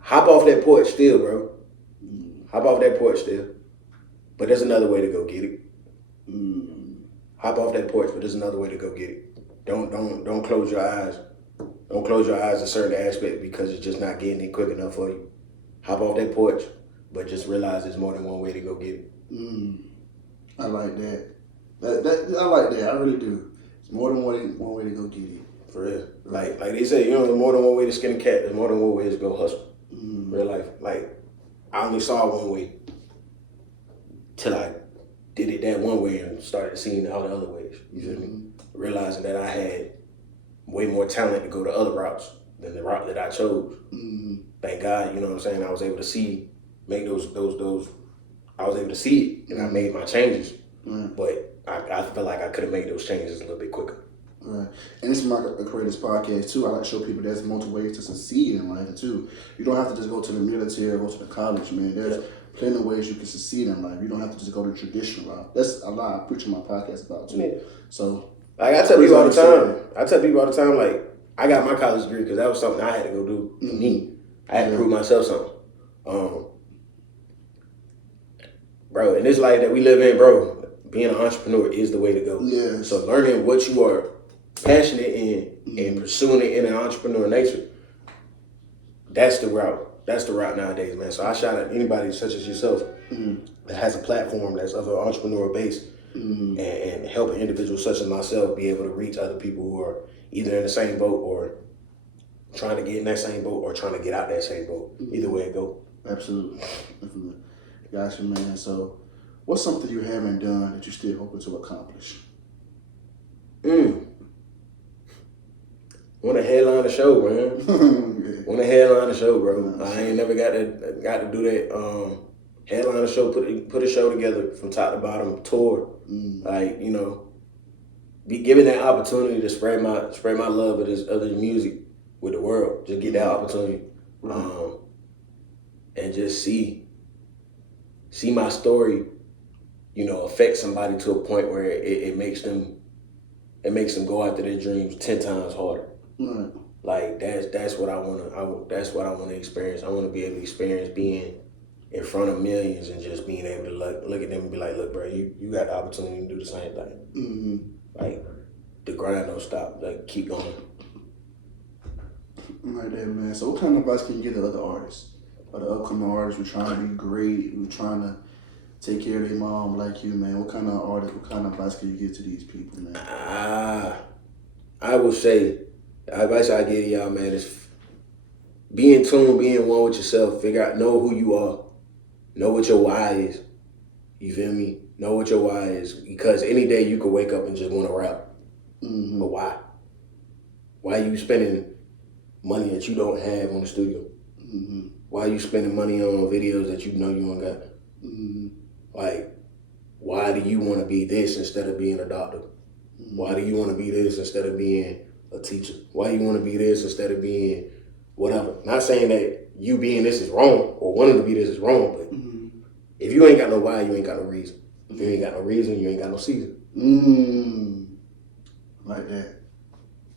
Hop off that porch still, bro. Hop off that porch still. But there's another way to go get it. Hop off that porch, but there's another way to go get it. Don't close your eyes. Don't close your eyes to certain aspects because it's just not getting it quick enough for you. Hop off that porch, but just realize there's more than one way to go get it. I like that. I like that. I really do. It's more than one way to go get it. For real. Like they say, there's more than one way to skin a cat. There's more than one way to go hustle. Real life. Like, I only saw one way till I did it that one way and started seeing all the other ways. You feel me? Realizing that I had way more talent to go to other routes than the route that I chose. Thank God, you know what I'm saying? I was able to make those. I was able to see it, and I made my changes. But I feel like I could have made those changes a little bit quicker. Right. And this is my creators podcast too. I like to show people there's multiple ways to succeed in life too. You don't have to just go to the military or go to the college, man. There's plenty of ways you can succeed in life. You don't have to just go the traditional route. That's a lot I preach in my podcast about too. Yeah. So like I tell people all the time, like I got my college degree because that was something I had to go do for me. I had to prove myself something. Bro, in this life that we live in, bro, being an entrepreneur is the way to go. Yeah. So learning what you are passionate in and pursuing it in an entrepreneur nature, that's the route. That's the route nowadays, man. So I shout out anybody such as yourself that has a platform that's of an entrepreneur base and helping individuals such as myself be able to reach other people who are either in the same boat or trying to get in that same boat or trying to get out that same boat. Either way it go. Absolutely. Definitely. Gotcha, man. So what's something you haven't done that you're still hoping to accomplish? Want to headline the show, man. Want to headline the show, bro. I ain't never got to do that. Headline the show, put a show together from top to bottom, tour. Like, be given that opportunity to spread my love of this other music with the world. Just get that opportunity, and just see my story, affect somebody to a point where it makes them it makes them go after their dreams 10 times harder. Right. Like that's what I wanna. That's what I want to experience. I want to be able to experience being in front of millions and just being able to look at them and be like, look, bro, you got the opportunity to do the same thing. Mm-hmm. Like the grind don't stop. Like keep going. Right there, man. So what kind of advice can you give to other artists? Or the upcoming artists who trying to be great, who trying to take care of their mom like you, man? What kind of artist, what kind of advice can you give to these people, man? I would say the advice I give y'all, man, is be in tune, be in one with yourself. Figure out, know who you are. Know what your why is. You feel me? Know what your why is. Because any day you could wake up and just want to rap. Mm-hmm. But why? Why are you spending money that you don't have on the studio? Mm-hmm. Why are you spending money on videos that you know you don't got? Mm-hmm. Like, why do you want to be this instead of being a doctor? Mm-hmm. Why do you want to be this instead of being a teacher? Why do you want to be this instead of being whatever? Not saying that you being this is wrong or wanting to be this is wrong, but if you ain't got no why, you ain't got no reason. If you ain't got no reason, you ain't got no season. Like that.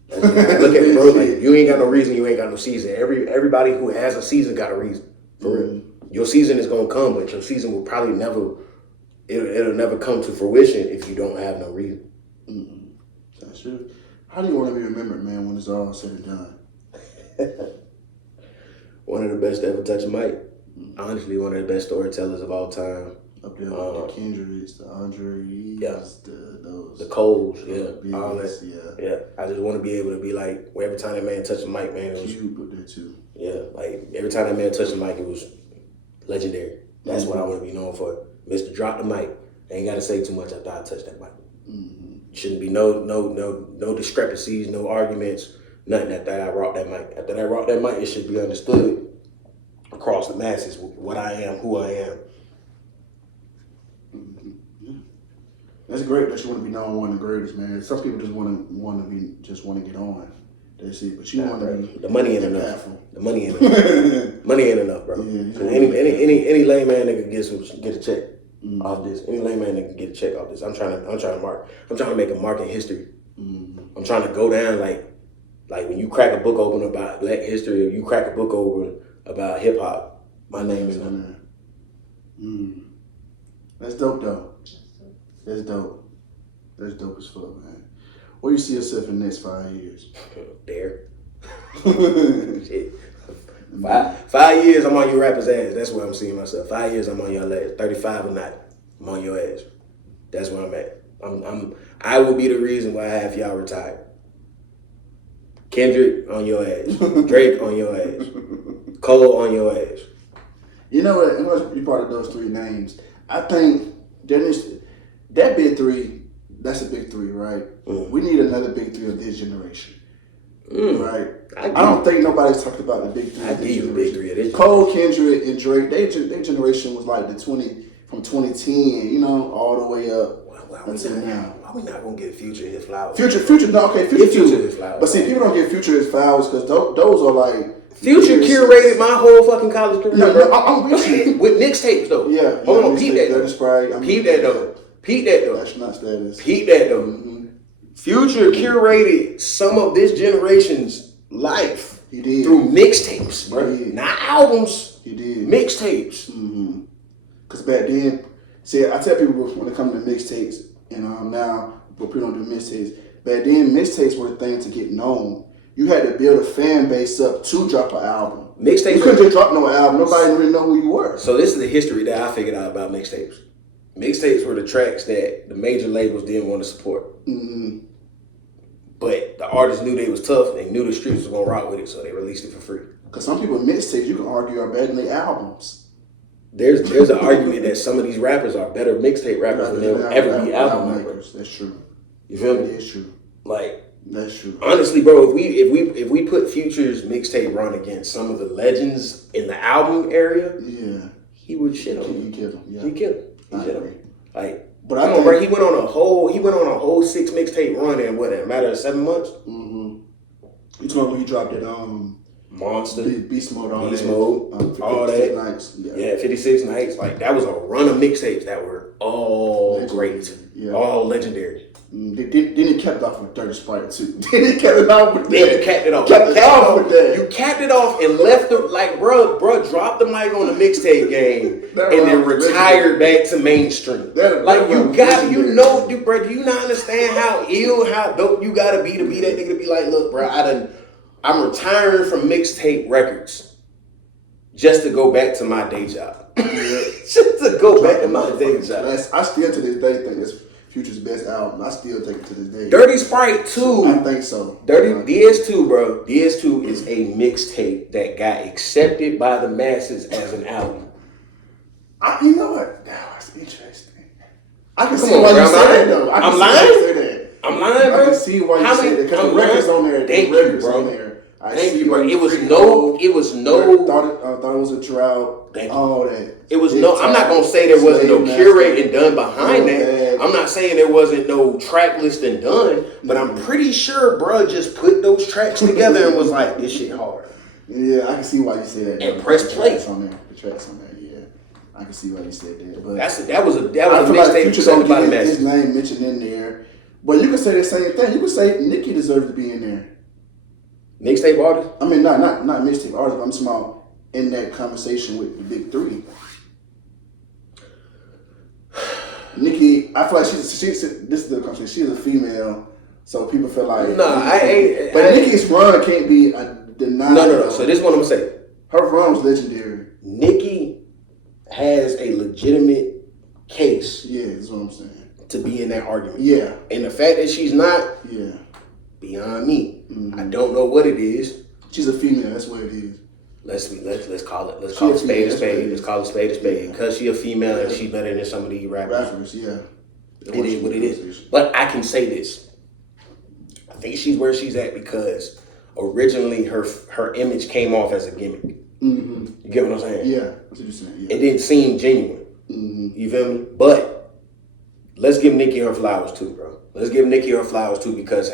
Look at it, bro. Like, you ain't got no reason, you ain't got no season. Everybody who has a season got a reason. For real. Your season is gonna come, but your season will probably never. It'll never come to fruition if you don't have no reason. That's true. How do you want to be remembered, man, when it's all said and done? One of the best to ever touch a mic. Honestly, one of the best storytellers of all time. Up there with the Kendricks, the Andres, the Coles, all that. Yeah. I just want to be able to be like, well, every time that man touched the mic, man, it was Cube up there too. Yeah, like every time that man touched the mic, it was legendary. That's what I want to be known for. Mr. Drop the mic. I ain't got to say too much after I touch that mic. Shouldn't be no discrepancies, no arguments, nothing after I rock that mic. After I rock that mic, it should be understood across the masses what I am, who I am. That's great that you want to be known one of the greatest, man. Some people just want to get on. That's it. But you want to be the money ain't enough. impactful. The money ain't enough. Money ain't enough, bro. Yeah, any layman nigga get a check off this. Any layman nigga get a check off this. I'm trying to make a mark in history. I'm trying to go down like when you crack a book open about Black history, or you crack a book open about hip hop, my name is on there. That's dope though. That's dope. That's dope as fuck, man. Where you see yourself in the next 5 years? There. Shit. 5 years, I'm on your rapper's ass. That's where I'm seeing myself. 5 years, I'm on your ass. 35 or not, I'm on your ass. That's where I'm at. I will be the reason why half y'all retired. Kendrick on your ass. Drake on your ass. Cole on your ass. You know what? Unless you part of those three names, I think that big three. That's a big three, right? We need another big three of this generation, right? I don't think nobody's talked about the big three. I give you the big three of this. Cole, Kendrick, and Drake. Their generation was like from 2010, you know, all the way up until now. Why we not gonna give Future his flowers? Future, no, okay, Future his flowers. But see, people don't give Future his flowers because those are like. Future curated my whole fucking college career. No, I'm with you. With mixtapes though. Yeah. Hold on, peep that though. Peep that though. Peep that though. That's not status. Peep that though. Future curated some of this generation's life. He did. Through mixtapes, bro. Not albums. He did. Mixtapes. Because back then, see, I tell people when it comes to mixtapes, and now, but people don't do mixtapes. Back then, mixtapes were the thing to get known. You had to build a fan base up to drop an album. Mixtapes. You couldn't just drop no album. Nobody really know who you were. So this is the history that I figured out about mixtapes. Mixtapes were the tracks that the major labels didn't want to support. But the artists knew they was tough. They knew the streets was gonna rock with it, so they released it for free. Because some people mixtapes, you can argue, are better than their albums. There's an argument that some of these rappers are better mixtape rappers than they'll ever be album makers. That's true. You feel me? It is true. Like, that's true. Honestly, bro, if we put Future's mixtape run against some of the legends in the album area, he would shit on him. He killed him. Yeah. He killed him. He shit on him. Like, but I don't know, bro. He went on a whole 6 mixtape run in what, a matter of 7 months. You told me when he dropped it, Monster, Beast Mode, all that. Nights. Yeah, 56 Nights. Like, that was a run of mixtapes that were all great, all legendary. Then he kept off with Dirty Sprite too. Then he kept it off with that. Then you capped it off. Kept it off with that. You capped it off and left the bro dropped the mic on the mixtape game and then retired back to mainstream. Do you not understand how dope you gotta be to be that nigga to be like, look, bro, I'm retiring from mixtape records just to go back to my day job. Just to go back to my day job. I still to this day think it's Future's best album. I still take it to this day. Dirty Sprite 2. I think so. DS2, bro. DS2 is a mixtape that got accepted by the masses as an album. You know what? That's interesting. I can see why you say that, though. I'm lying, bro. I can see why you say that because the record's on there. Thank you, bro. Thank you, bro. It was no. Thought it was a drought. All that. It was no. I'm not gonna say there wasn't no curating done behind that. I'm not saying there wasn't no track listing done, but I'm pretty sure, bro, just put those tracks together and was like, this shit hard. Yeah, I can see why you say that. And press play. The tracks on there. Yeah, I can see why you said that. But that was a mixtape accepted by the masses. His name mentioned in there, but you can say the same thing. You can say Nicki deserves to be in there. Mixtape artist? I mean, not mixtape artist. But I'm small in that conversation with the big three. Nicki, I feel like this is the conversation. She's a female, so people feel like Nicki's run can't be denied. No. So this is what I'm gonna say. Her run was legendary. Nicki has a legitimate case. Yeah, that's what I'm saying. To be in that argument. Yeah. And the fact that she's not. Yeah. Beyond me. Mm-hmm. I don't know what it is. She's a female. That's what it is. Let's call it a spade a spade. Let's call it a spade a spade. Because she a female and she better than some of these rappers. Yeah. It is what it is. But I can say this. I think she's where she's at because originally her image came off as a gimmick. Mm-hmm. You get what I'm saying? Yeah. That's what you're saying. Yeah. It didn't seem genuine. Mm-hmm. You feel me? But let's give Nicki her flowers too, bro. Let's give Nicki her flowers too because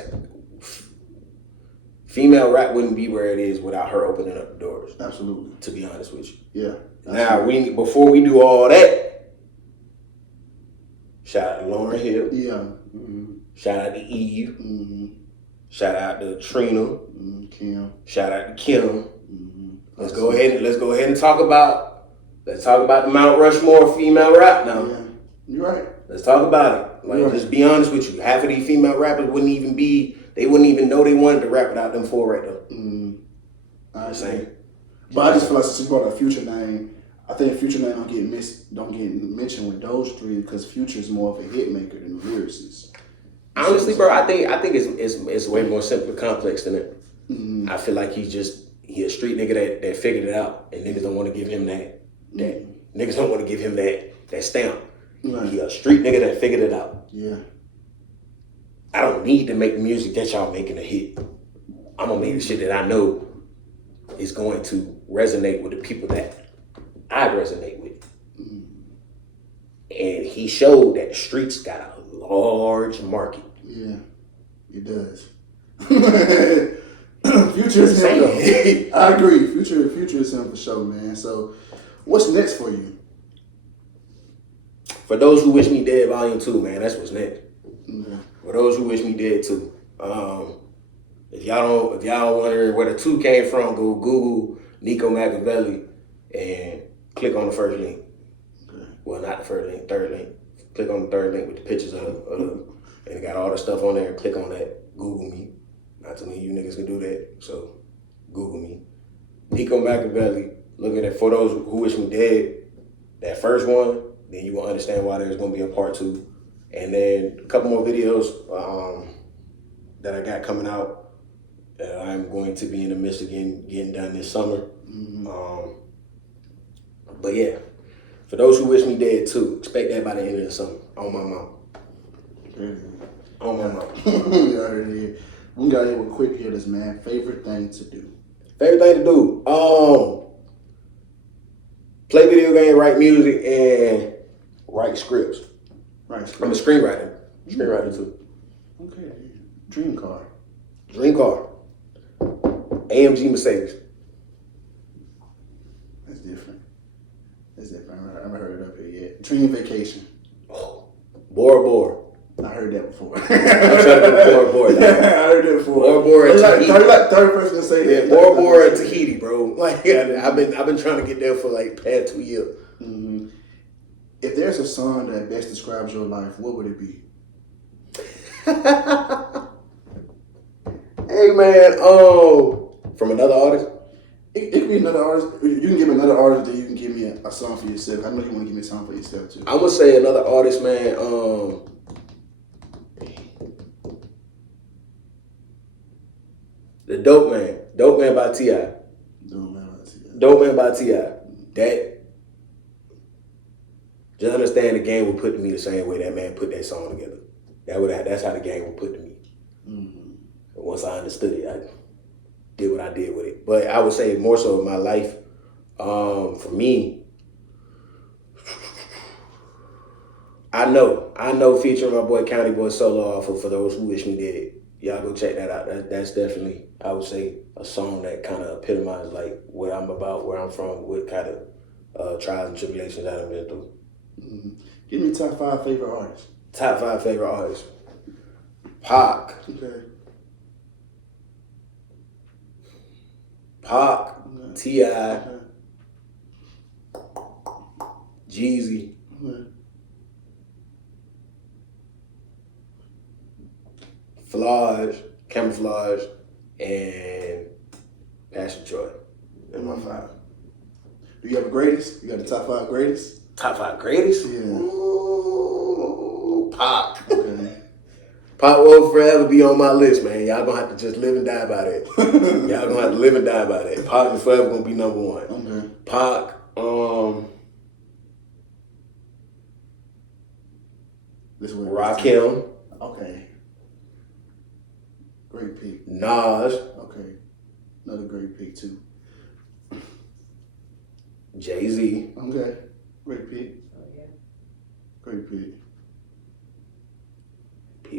female rap wouldn't be where it is without her opening up the doors. Absolutely. To be honest with you. Yeah. Now, before we do all that, shout out to Lauryn Hill. Yeah. Mm-hmm. Shout out to Eve. Mm-hmm. Shout out to Trina. Mm-hmm. Kim. Shout out to Kim. Mm-hmm. Let's go ahead and talk about the Mount Rushmore female rap now. Yeah. You're right. Let's talk about it. Like, just be honest with you. Half of these female rappers wouldn't even know they wanted to rap without them four right there. I'm saying. But I just feel like since you brought a Future name, I think Future name don't get mentioned with those three because Future is more of a hit maker than a lyricist. Honestly, bro, I think it's way more simple complex than that. Mm-hmm. I feel like he a street nigga that figured it out, and niggas don't want to give him that. Niggas don't want to give him that stamp. Right. He a street nigga that figured it out. Yeah. I don't need to make music that y'all making a hit. I'm gonna make the shit that I know is going to resonate with the people that I resonate with. Mm-hmm. And he showed that the streets got a large market. Yeah, it does. Future is him though. I agree. Future is him for sure, man. So what's next for you? For those who wish me dead, volume 2, man, that's what's next. Okay. For those who wish me dead too. If y'all wondering where the 2 came from, go Google NIKO MAKAVELI and click on the first link. Okay. Well, not the first link, third link. Click on the third link with the pictures of and it got all the stuff on there. Click on that. Google me. Not too many of you niggas can do that, so Google me. NIKO MAKAVELI. Look at it. For those who wish me dead, that first one, then you will understand why there's going to be a part 2. And then a couple more videos that I got coming out that I'm going to be in the midst of getting done this summer. Mm-hmm. But yeah, for those who wish me dead too, expect that by the end of the summer. On my mom. On my mom. We got here with quick hitters, man. Favorite thing to do? Favorite thing to do? Play video game, write music, and write scripts. I'm a screenwriter. Screenwriter too. Okay. Dream car. AMG Mercedes. That's different. I haven't heard it up here yet. Dream vacation. Bora Bora. I heard that before. I'm trying to go board. I heard that before. Board It's Tahiti. like third person to say that. Board Tahiti, bro. Like I've been trying to get there for like past 2 years. Mm-hmm. If there's a song that best describes your life, what would it be? Hey man, from another artist. It could be another artist. You can give me another artist, then you can give me a song for yourself. I know you want to give me a song for yourself too. I would say another artist, man. The Dope Man by T.I. Dope Man by T.I. That, just understand the game would put to me the same way that man put that song together. That's how the game would put to me. Mm-hmm. Once I understood it, I did what I did with it. But I would say more so in my life, for me, I know featuring my boy County Boy Solo off of For Those Who Wish Me Dead. Y'all go check that out. That's definitely, I would say, a song that kind of epitomizes like what I'm about, where I'm from, what kind of trials and tribulations that I've been through. Mm-hmm. Give me top 5 favorite artists. Top 5 favorite artists. Pac. Okay. Pac, T.I., Okay. Jeezy. Okay. Camouflage, and Passion Troy. That's my 5. Do you have a greatest? You got the top 5 greatest? Top 5 greatest? Yeah. Ooh, Pac. Okay. Pac will forever be on my list, man. Y'all gonna have to just live and die by that. Y'all gonna have to live and die by that. Pac is forever gonna be number 1. Okay. Pac, This one. Rakim. Okay. Great pick. Nas. Okay. Another great pick too. Jay-Z. Okay. Great pick. Oh, yeah. Great pick.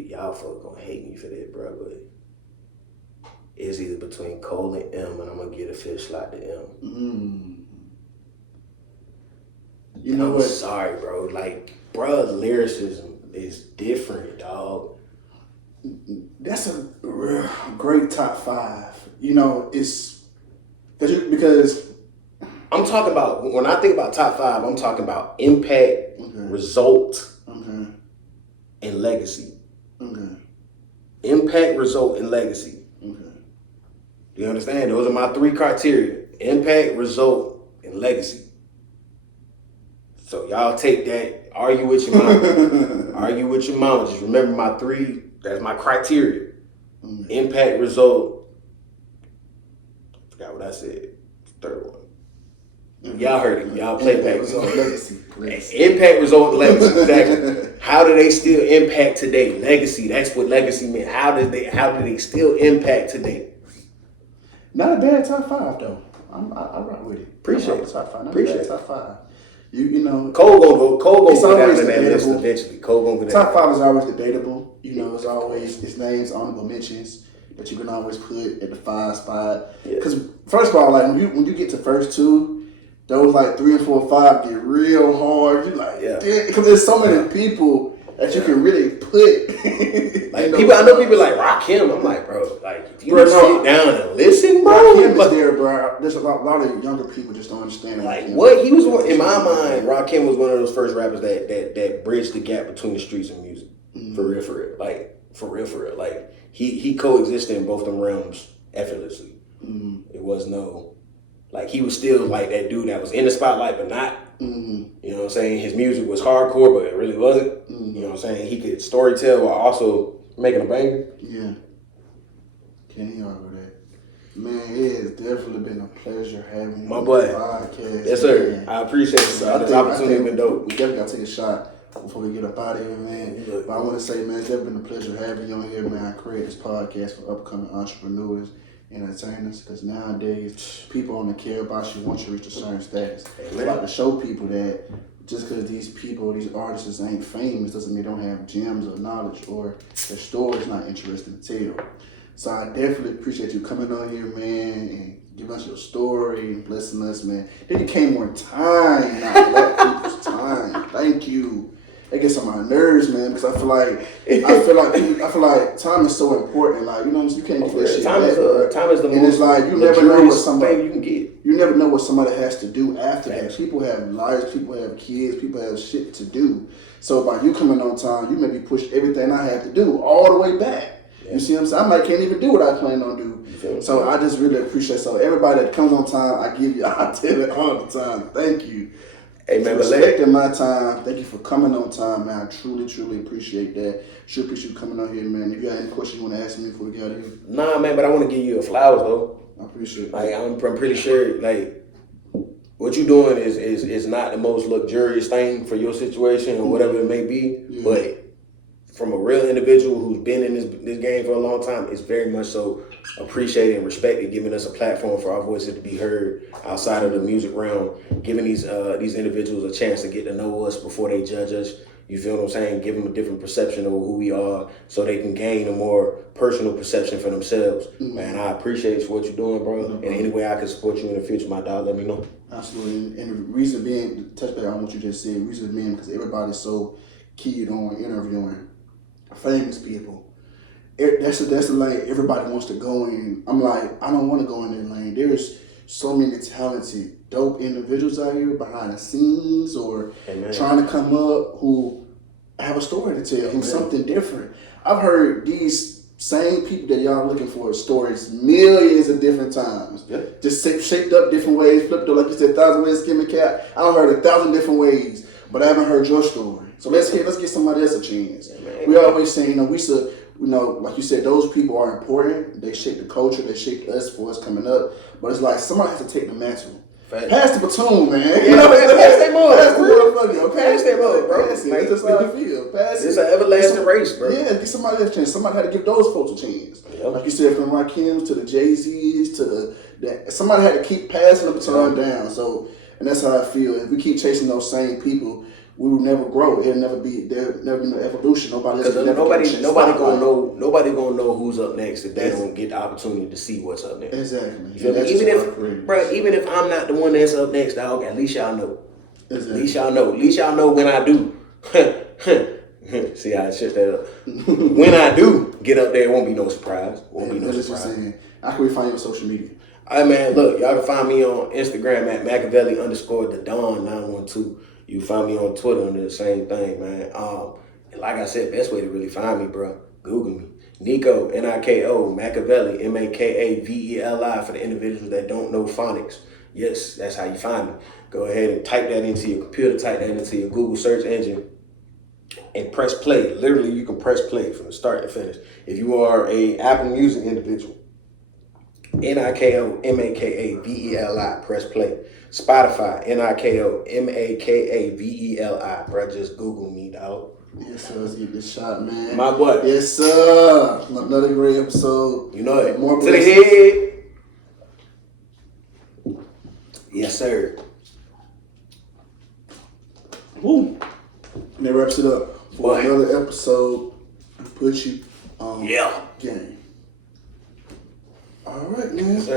Y'all folks gonna hate me for that, bro, but it's either between Cole and M, and I'm gonna get a fifth slot to M. You know I'm what? sorry, bro. Like, bro, lyricism is different, dog. That's a great top 5. You know, it's because I'm talking about, when I think about top 5, I'm talking about impact, result, and legacy. Okay. Impact, result, and legacy. Okay. Do you understand? Those are my 3 criteria. Impact, result, and legacy. So y'all take that, argue with your mama. Argue with your mama. Just remember my 3, that's my criteria. Impact, result. Forgot what I said. 3rd one. Y'all heard it. Y'all play back. Legacy. Impact, result, and legacy. Exactly. How do they still impact today? Legacy. That's what legacy meant. How do they still impact today? Not a bad top 5 though. I rock with it. Appreciate it. Top 5. Not Appreciate a bad top 5. You know. Cole gonna it's go down always in that list debatable. eventually. Cole gonna go Top down. 5 is always debatable. You know, it's always his name's honorable mentions that you can always put at the 5 spot. Because first of all, like when you get to first 2, those like 3 and 4, 5 get real hard. You like, because there's so many people that you can really put. Like people, I know people like Rakim. I'm like, bro, like if you sit down and listen, bro. Rakim is there, bro. There's a lot of younger people just don't understand. Like what he was in my mind, Rakim was one of those first rappers that bridged the gap between the streets and music. For real. Like for real. Like he coexisted in both them realms effortlessly. It was no, like he was still like that dude that was in the spotlight but not. You know what I'm saying? His music was hardcore, but it really wasn't. You know what I'm saying? He could storytell while also making a banger. Yeah. Can't argue that. Man, it has definitely been a pleasure having you My on boy. the podcast. Yes, sir. Man. I appreciate it. So This opportunity has been dope. We definitely gotta take a shot before we get up out of here, man. But I want to say, man, it's definitely been a pleasure having you on here, man. I create this podcast for upcoming entrepreneurs and entertainers because nowadays people only care about you once you reach a certain status. It's like to show people that just because these people, these artists ain't famous doesn't mean they don't have gems or knowledge or their story is not interesting to tell. So I definitely appreciate you coming on here, man, and giving us your story and blessing us, man. Then you came more time, not let people's time. Thank you. it gets on my nerves, man, because I feel like time is so important. Like, you know, you can't get that shit time back, time is the and most. it's like you never know what somebody you can get. You never know what somebody has to do after that. People have lives, people have kids, people have shit to do. So by you coming on time, you maybe push everything I had to do all the way back. Yeah. You see what I'm saying? I might can't even do what I plan on do. So I just really appreciate. So everybody that comes on time, I tell it all the time. Thank you. Hey man, for respecting my time. Thank you for coming on time, man. I truly, truly appreciate that. Sure appreciate you coming on here, man. If you got any questions you want to ask me before we get out of here. Nah, man, but I want to give you a flowers though. I appreciate it. Like I'm pretty sure like what you're doing is not the most luxurious thing for your situation or whatever it may be, but from a real individual who's been in this game for a long time, it's very much so appreciated and respected, giving us a platform for our voices to be heard outside of the music realm, giving these individuals a chance to get to know us before they judge us. You feel what I'm saying? Give them a different perception of who we are so they can gain a more personal perception for themselves. Man, I appreciate you for what you're doing, bro. And any way I can support you in the future, my dog, let me know. Absolutely. And the reason being, touch back on what you just said, the reason being because everybody's so keyed on interviewing famous people. That's the lane everybody wants to go in. I'm like, I don't want to go in that lane. There's so many talented, dope individuals out here behind the scenes or trying to come up who have a story to tell, who's something different. I've heard these same people that y'all looking for stories millions of different times. Yeah. Just shaped up different ways, flipped up, like you said, 1,000 ways to skin the cat. I've heard 1,000 different ways, but I haven't heard your story. So let's get somebody else a chance. We always say, like you said, those people are important. They shape the culture. They shape us for us coming up. But it's like somebody has to take the mantle. Pass the platoon, man. Yeah, pass that mode. Pass the motherfucker. Pass that mode, bro. Pass it. That's just how I feel. Pass it. It's an everlasting race, bro. Yeah, give somebody else a chance. Somebody had to give those folks a chance. Yep. Like you said, from Rakims to the Jay-Z's to somebody had to keep passing the baton down. So, and that's how I feel. If we keep chasing those same people, we will never grow. There'll never be no evolution. Nobody gonna know who's up next if they don't get the opportunity to see what's up next. Exactly. Even if I'm not the one that's up next, dog, at least y'all know. Exactly. At least y'all know when I do. See how I shift that up. When I do get up there, it won't be no surprise. How can we find you on social media? All right, man. Look, y'all can find me on Instagram at Makaveli_the_Don912. You find me on Twitter under the same thing, man. Like I said, best way to really find me, bro, Google me. NIKO, NIKO, Makaveli, MAKAVELI for the individuals that don't know phonics. Yes, that's how you find me. Go ahead and type that into your computer, type that into your Google search engine, and press play. Literally, you can press play from the start to finish. If you are a Apple Music individual, NIKO, MAKAVELI, press play. Spotify, NIKO, MAKAVELI, bro. Just Google me, dog. Yes, sir. Let's get this shot, man. My boy. Yes, sir. Another great episode. You know it. More to the head. Yes, sir. Woo. And that wraps it up for another episode. Put you on game. All right, man. Yes,